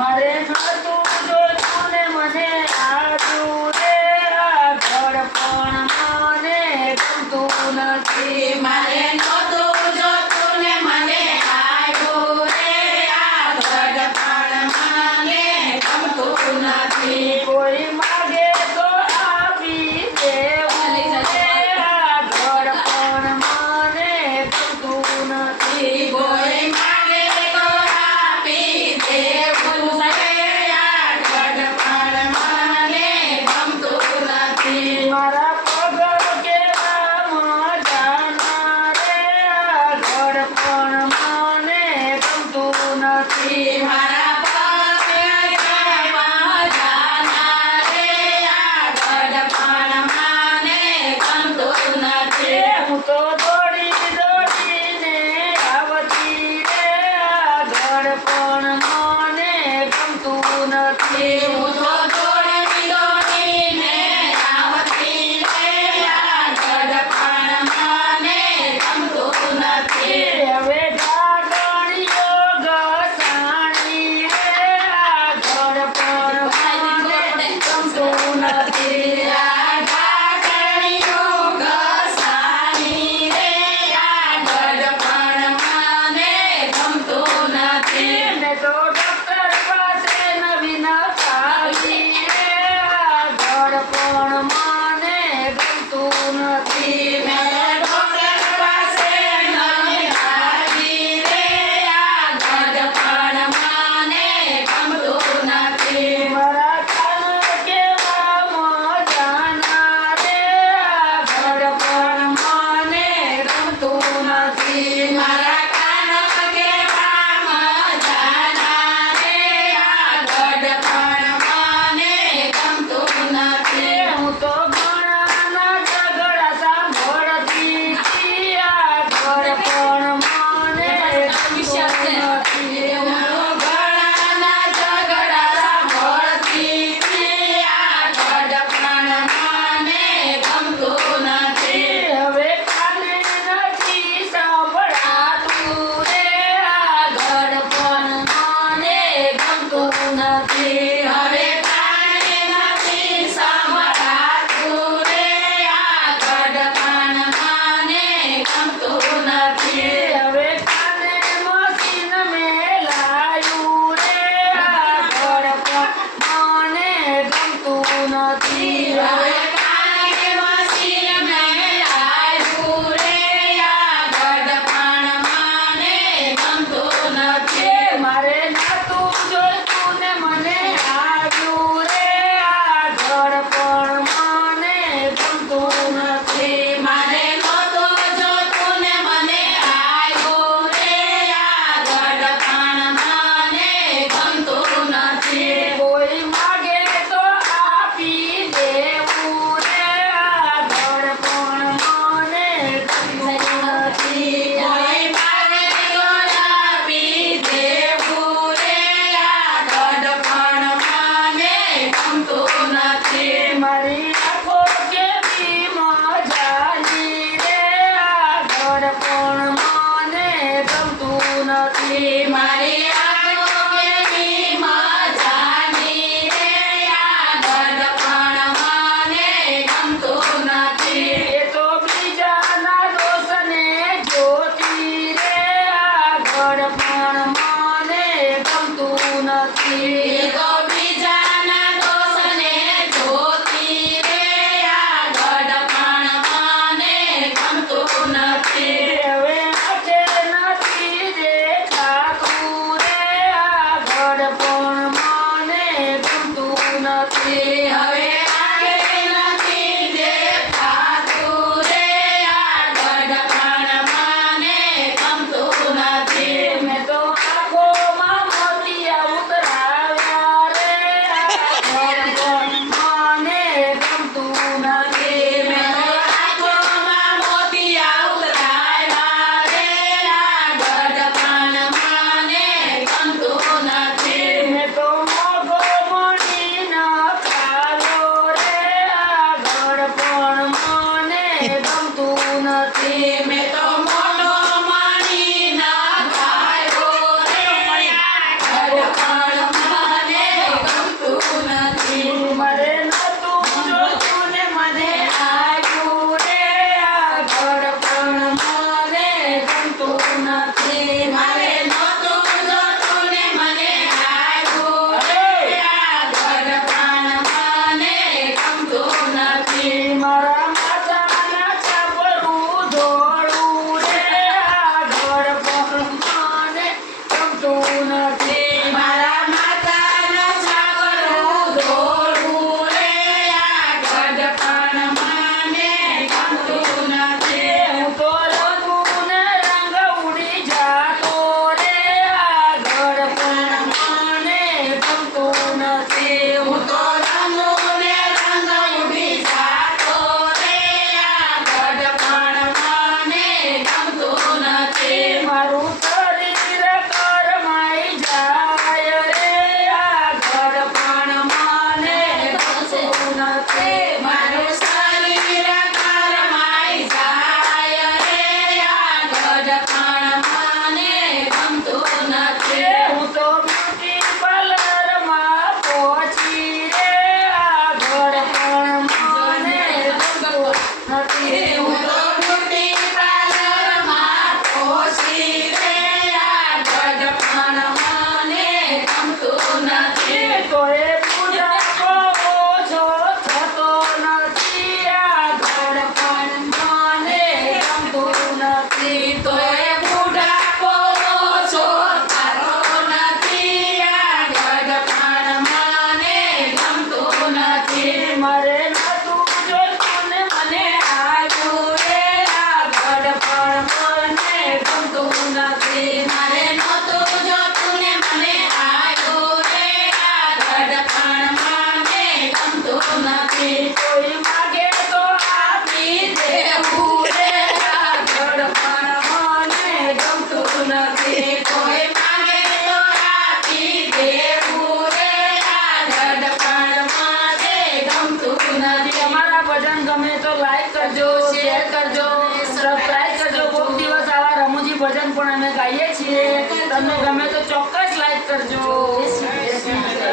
Maré, Amen. happy life. 谢。Happy